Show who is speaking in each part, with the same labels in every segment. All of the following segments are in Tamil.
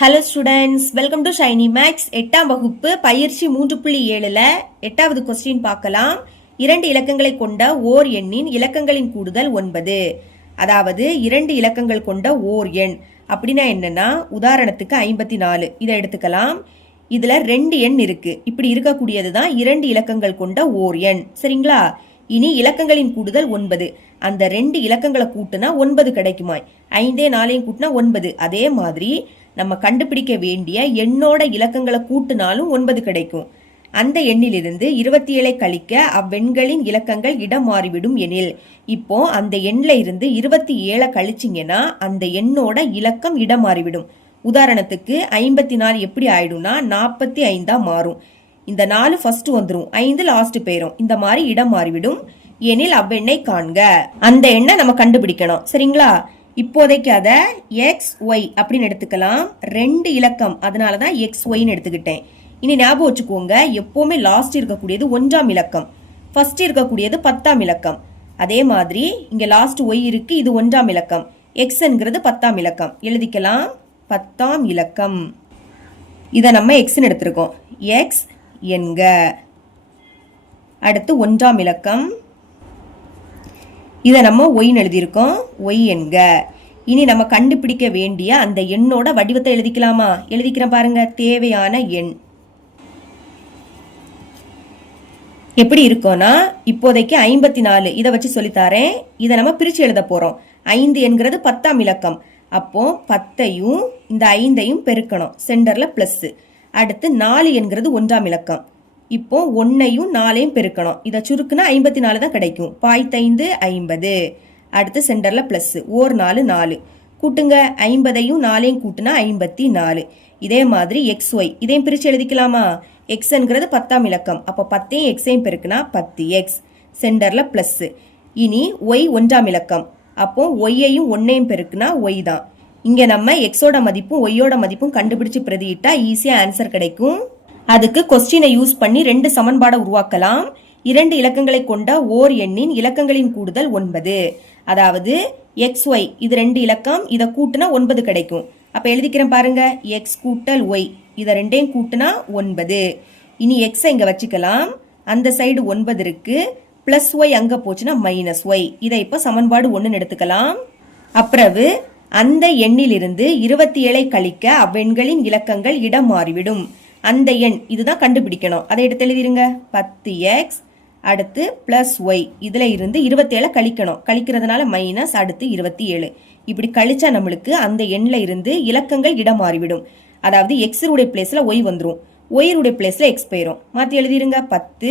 Speaker 1: Hello students welcome to Shiny Max எட்டாம் வகுப்பு பயிற்சி மூன்று புள்ளி ஏழில் எட்டாவது கொஸ்டின் பார்க்கலாம். இரண்டு இலக்கங்களை கொண்ட ஓர் எண்ணின் இலக்கங்களின் கூடுதல் ஒன்பது. அதாவது இரண்டு இலக்கங்கள் கொண்ட ஓர் எண். அப்படின்னா என்னன்னா உதாரணத்துக்கு ஐம்பத்தி நாலு. இதை எடுத்துக்கலாம். இதில் ரெண்டு எண் இருக்குது இப்படி இருக்கக்கூடியது தான் இரண்டு இலக்கங்கள் கொண்ட ஓர் எண். சரிங்களா? இனி இலக்கங்களின் கூடுதல் ஒன்பது. அந்த ரெண்டு இலக்கங்களை கூட்டுனா ஒன்பது கிடைக்குமாய்? ஐந்தே நாளையும் கூட்டினா ஒன்பது. அதே மாதிரி நம்ம கண்டுபிடிக்க வேண்டிய எண்ணோட இலக்கங்களை கூட்டினாலும் ஒன்பது கிடைக்கும். அந்த எண்ணிலிருந்து இருபத்தி ஏழை கழிக்க அவ்வெண்களின் இலக்கங்கள் இடம் மாறிவிடும் எனில் இப்போ அந்த எண்ணில் இருந்து இருபத்தி ஏழை கழிச்சிங்கன்னா அந்த எண்ணோட இலக்கம் இடம் மாறிவிடும். உதாரணத்துக்கு ஐம்பத்தி நாலு எப்படி ஆயிடும்னா நாற்பத்தி ஐந்தா மாறும். இந்த நாலு ஃபர்ஸ்ட் வந்துடும் ஐந்து லாஸ்ட் போயிடும் இந்த மாதிரி இடம் மாறிவிடும். எனில் அவ்வெண்ணை காண்க. அந்த எண்ணை நம்ம கண்டுபிடிக்கணும். சரிங்களா? இப்போதைக்கு அதை எக்ஸ் ஒய் அப்படின்னு எடுத்துக்கலாம். ரெண்டு இலக்கம். அதனால தான் எக்ஸ் ஒய்னு எடுத்துக்கிட்டேன். இனி ஞாபகம் வச்சுக்கோங்க எப்போவுமே லாஸ்ட் இருக்கக்கூடியது ஒன்றாம் இலக்கம். ஃபர்ஸ்ட் இருக்கக்கூடியது பத்தாம் இலக்கம். அதே மாதிரி இங்கே லாஸ்ட் ஒய் இருக்கு இது ஒன்றாம் இலக்கம். எக்ஸ்ங்கிறது பத்தாம் இலக்கம். எழுதிக்கலாம். பத்தாம் இலக்கம். இதை நம்ம எக்ஸ்ன்னு எடுத்திருக்கோம். எக்ஸ் என்க. அடுத்து ஒன்றாம் இலக்கம். இதை நம்ம ஒய்னு எழுதியிருக்கோம். ஒய் என்க. இனி நம்ம கண்டுபிடிக்க வேண்டிய அந்த எண்ணோட வடிவத்தை எழுதிக்கலாமா? எழுதிக்கிறேன் பாருங்க. தேவையான எண். எப்படி இருக்கோம்னா இப்போதைக்கு ஐம்பத்தி நாலு இதை வச்சு சொல்லித்தாரேன். இதை நம்ம பிரித்து எழுத போகிறோம் ஐந்து என்கிறது பத்தாம் இலக்கம். அப்போ பத்தையும் இந்த ஐந்தையும் பெருக்கணும். சென்டரில் ப்ளஸ்ஸு அடுத்து நாலு என்கிறது ஒன்றாம் இலக்கம். இப்போ ஒன்னையும் நாலையும் பெருக்கணும். இதை சுருக்குனா ஐம்பத்தி நாலு தான் கிடைக்கும். பாய்த்தைந்து ஐம்பது. அடுத்து சென்டரில் ப்ளஸ்ஸு ஓர் நாலு நாலு. கூட்டுங்க. ஐம்பதையும் நாலையும் கூட்டுனா ஐம்பத்தி நாலு இதே மாதிரி எக்ஸ் ஒய் இதையும் பிரித்து எழுதிக்கலாமா? எக்ஸ்ங்கிறது பத்தாம் இலக்கம். அப்போ பத்தையும் எக்ஸையும் பெருக்குனா பத்து எக்ஸ் சென்டரில் ப்ளஸ்ஸு இனி ஒய் ஒன்றாம் இலக்கம். அப்போ ஒய்யையும் ஒன்னையும் பெருக்குனா ஒய் தான். இங்கே நம்ம எக்ஸோட மதிப்பும் ஒய்யோட மதிப்பும் கண்டுபிடிச்சு பிரதியிட்டா ஈஸியாக ஆன்சர் கிடைக்கும். அதுக்கு கொஸ்டினை யூஸ் பண்ணி ரெண்டு சமன்பாடை உருவாக்கலாம். இரண்டு இலக்கங்களை கொண்ட ஓர் எண்ணின் இலக்கங்களின் கூடுதல் ஒன்பது. அதாவது எக்ஸ் ஒய் இது ரெண்டு இலக்கம் இதை கூட்டுனா ஒன்பது கிடைக்கும். அப்போ எழுதிக்கிறேன் பாருங்க எக்ஸ் கூட்டல் ஒய் இதை ரெண்டையும் கூட்டுனா ஒன்பது. இனி எக்ஸை இங்கே வச்சுக்கலாம். அந்த சைடு ஒன்பது இருக்கு பிளஸ் ஒய் அங்கே போச்சுன்னா மைனஸ் ஒய் இதை இப்போ சமன்பாடு ஒன்றுன்னு எடுத்துக்கலாம். அப்புறவு அந்த எண்ணிலிருந்து இருபத்தி ஏழை கழிக்க அவ்வெண்களின் இலக்கங்கள் இடம் மாறிவிடும். அந்த எண் இதுதான் கண்டுபிடிக்கணும். அதை எடுத்து எழுதிருங்க. பத்து எக்ஸ் அடுத்து பிளஸ் ஒய் இதில் இருந்து இருபத்தேழை கழிக்கணும். கழிக்கிறதுனால மைனஸ் அடுத்து இருபத்தி ஏழு இப்படி கழிச்சா நம்மளுக்கு அந்த எண்ணில் இருந்து இலக்கங்கள் இடம் மாறிவிடும். அதாவது எக்ஸருடைய பிளேஸில் ஒய் வந்துடும் ஒயருடைய பிளேஸில் எக்ஸ் போயிரும். மாற்றி எழுதிருங்க. பத்து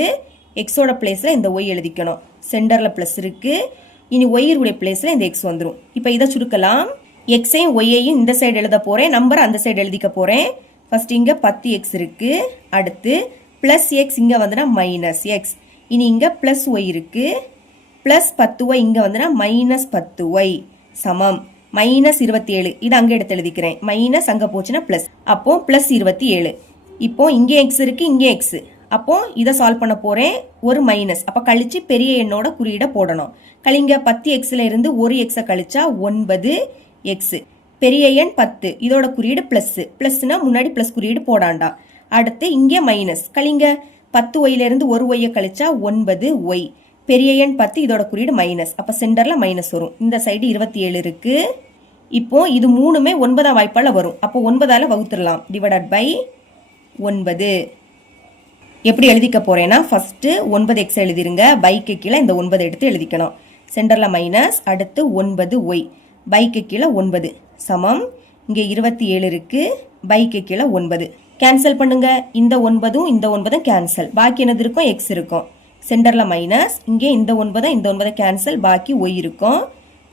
Speaker 1: எக்ஸோட பிளேஸில் இந்த ஒய் எழுதிக்கணும். சென்டரில் ப்ளஸ் இருக்குது இனி ஒயருடைய பிளேஸில் இந்த எக்ஸ் வந்துடும் இப்போ இதை சுருக்கலாம். எக்ஸையும் ஒய்யையும் இந்த சைடு எழுத போகிறேன் நம்பர் அந்த சைடு எழுதிக்க போகிறேன் ஃபஸ்ட் இங்கே பத்து எக்ஸ் இருக்குது அடுத்து ப்ளஸ் எக்ஸ் இங்கே வந்துனா மைனஸ் எக்ஸ் இனி இங்கே ப்ளஸ் ஒய் இருக்கு. ப்ளஸ் பத்து ஒய் இங்கே வந்துனா மைனஸ் பத்து ஒய் சமம். மைனஸ் இருபத்தி ஏழு இது அங்கே எடுத்து எழுதிக்கிறேன். மைனஸ் அங்கே போச்சுன்னா ப்ளஸ் அப்போ ப்ளஸ் இருபத்தி ஏழு இப்போ இங்கே எக்ஸ் இருக்குது இங்கே எக்ஸு அப்போ இதை சால்வ் பண்ண போகிறேன் ஒரு மைனஸ் அப்போ கழித்து பெரிய எண்ணோட குறியீடை போடணும். கழிங்க பத்து எக்ஸில் இருந்து ஒரு எக்ஸை கழிச்சா ஒன்பது எக்ஸு பெரிய எண் பத்து. இதோட குறியீடு ப்ளஸ்ஸு பிளஸ்னா முன்னாடி ப்ளஸ் குறியீடு போடாண்டா. அடுத்து இங்கே மைனஸ் கழிங்க. பத்து ஒய்லேருந்து ஒரு ஒய்யை கழிச்சா ஒன்பது ஒய். பெரிய எண் பத்து இதோட குறியீடு மைனஸ் அப்போ சென்டரில் மைனஸ் வரும். இந்த சைடு இருபத்தி ஏழு இருக்குது இப்போ இது மூணுமே ஒன்பதாம் வாய்ப்பால் வரும். அப்போ ஒன்பதால் வகுத்துடலாம். டிவைடட் பை ஒன்பது. எப்படி எழுதிக்க போகிறேன்னா ஃபஸ்ட்டு ஒன்பது எக்ஸ் எழுதிருங்க. பைக்கு கீழே இந்த ஒன்பது எடுத்து எழுதிக்கணும். சென்டர்ல மைனஸ் அடுத்து ஒன்பது ஒய் பைக்கு கீழே ஒன்பது. சமம். இங்கே இருபத்தி ஏழு இருக்குது பைக்கு கீழே ஒன்பது. கேன்சல் பண்ணுங்க. இந்த ஒன்பதும் இந்த ஒன்பதும் கேன்சல் பாக்கி என்னது இருக்கும்? எக்ஸ் இருக்கும். சென்டரில் மைனஸ் இங்கே இந்த ஒன்பதும் இந்த ஒன்பதை கேன்சல் பாக்கி ஒய் இருக்கும்.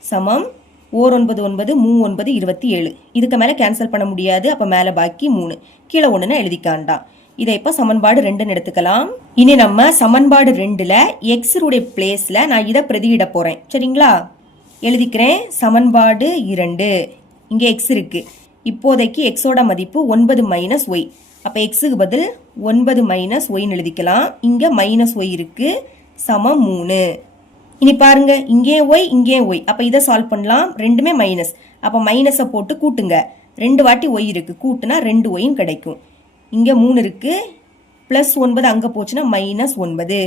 Speaker 1: சமம். ஓர் ஒன்பது ஒன்பது மூ ஒன்பது இருபத்தி ஏழு. இதுக்கு மேலே கேன்சல் பண்ண முடியாது. அப்போ மேலே பாக்கி மூணு. கீழே ஒன்றுன்னு எழுதிக்காண்டாம் இதை இப்போ சமன்பாடு ரெண்டுன்னு எடுத்துக்கலாம். இனி நம்ம சமன்பாடு ரெண்டில் எக்ஸ் பிளேஸில் நான் இதை பிரதியிட போகிறேன் சரிங்களா? எழுதிக்கிறேன். சமன்பாடு இரண்டு. இங்கே எக்ஸ் இருக்கு. இப்போதைக்கு எக்ஸோட மதிப்பு ஒன்பது மைனஸ் ஒய் அப்போ எக்ஸுக்கு பதில் ஒன்பது மைனஸ் ஒய்னு எழுதிக்கலாம். இங்கே மைனஸ் ஒய் இருக்கு சமம் மூணு. இனி பாருங்க இங்கே ஒய் இங்கே ஒய் அப்போ இதை சால்வ் பண்ணலாம். ரெண்டுமே மைனஸ் அப்போ மைனஸை போட்டு கூட்டுங்க. ரெண்டு வாட்டி ஒய் இருக்கு. கூட்டுனா ரெண்டு ஒயின் கிடைக்கும். இங்கே மூணு இருக்கு. ப்ளஸ் ஒன்பது அங்கே போச்சுன்னா மைனஸ் ஒன்பது.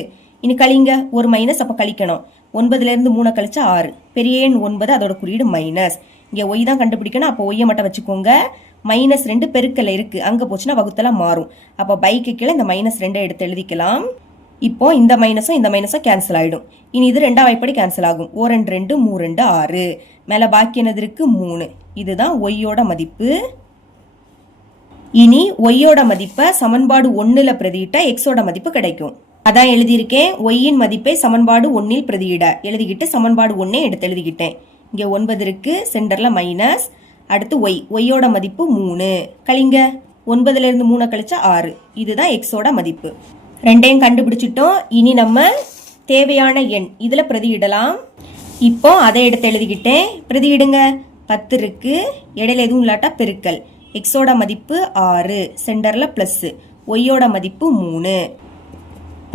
Speaker 1: இனி கழிங்க ஒரு மைனஸ் அப்போ கழிக்கணும். ஒன்பதுலேருந்து மூணை கழிச்சா ஆறு. பெரிய எண் ஒன்பது அதோட குறியீடு மைனஸ் இங்கே ஒய் தான் கண்டுபிடிக்கணும். அப்போ ஒய்யை மட்டும் வச்சுக்கோங்க. மைனஸ் ரெண்டு பெருக்கல்ல இருக்குது அங்கே போச்சுன்னா வகுத்தெல்லாம் மாறும். அப்போ பைக்கு கீழே இந்த மைனஸ் ரெண்டை எடுத்து எழுதிக்கலாம். இப்போ இந்த மைனஸும் இந்த மைனஸும் கேன்சல் ஆகிடும் இனி இது ரெண்டாம் வாய்ப்படி கேன்சல் ஆகும். ஓ ரெண்டு ரெண்டு மூ ரெண்டு ஆறு. மேலே பாக்கி என்னது இருக்குது மூணு. இதுதான் ஒய்யோட மதிப்பு. இனி ஒய்யோட மதிப்பை சமன்பாடு ஒன்றில் பிரதியிட்டா எக்ஸோட மதிப்பு கிடைக்கும். அதான் எழுதியிருக்கேன். ஒய்யின் மதிப்பை சமன்பாடு ஒன்னில் பிரதியிட. எழுதிக்கிட்டு சமன்பாடு ஒன்னே எடுத்து எழுதிக்கிட்டேன். இங்கே ஒன்பது இருக்குது சென்டரில் மைனஸ் அடுத்து ஒய் ஒய்யோட மதிப்பு மூணு. கழிங்க ஒன்பதுலேருந்து மூணை கழிச்சா ஆறு. இதுதான் எக்ஸோட மதிப்பு. ரெண்டையும் கண்டுபிடிச்சிட்டோம். இனி நம்ம தேவையான எண் இதில் பிரதியிடலாம். இப்போ அதை எடுத்து எழுதிக்கிட்டேன். பிரதியிடுங்க. பத்து இருக்கு. இடையில எதுவும் இல்லாட்டா பெருக்கல். எக்ஸோட மதிப்பு ஆறு சென்டர்ல ப்ளஸ்ஸு ஒய்யோட மதிப்பு மூணு.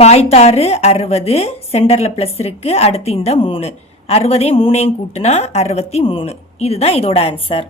Speaker 1: பாய்த்தாறு அறுபது சென்டரில் ப்ளஸ் இருக்குது அடுத்து இந்த மூணு. அறுபதையும் மூணையும் கூட்டினா அறுபத்தி மூணு. இதுதான் இதோட ஆன்சர்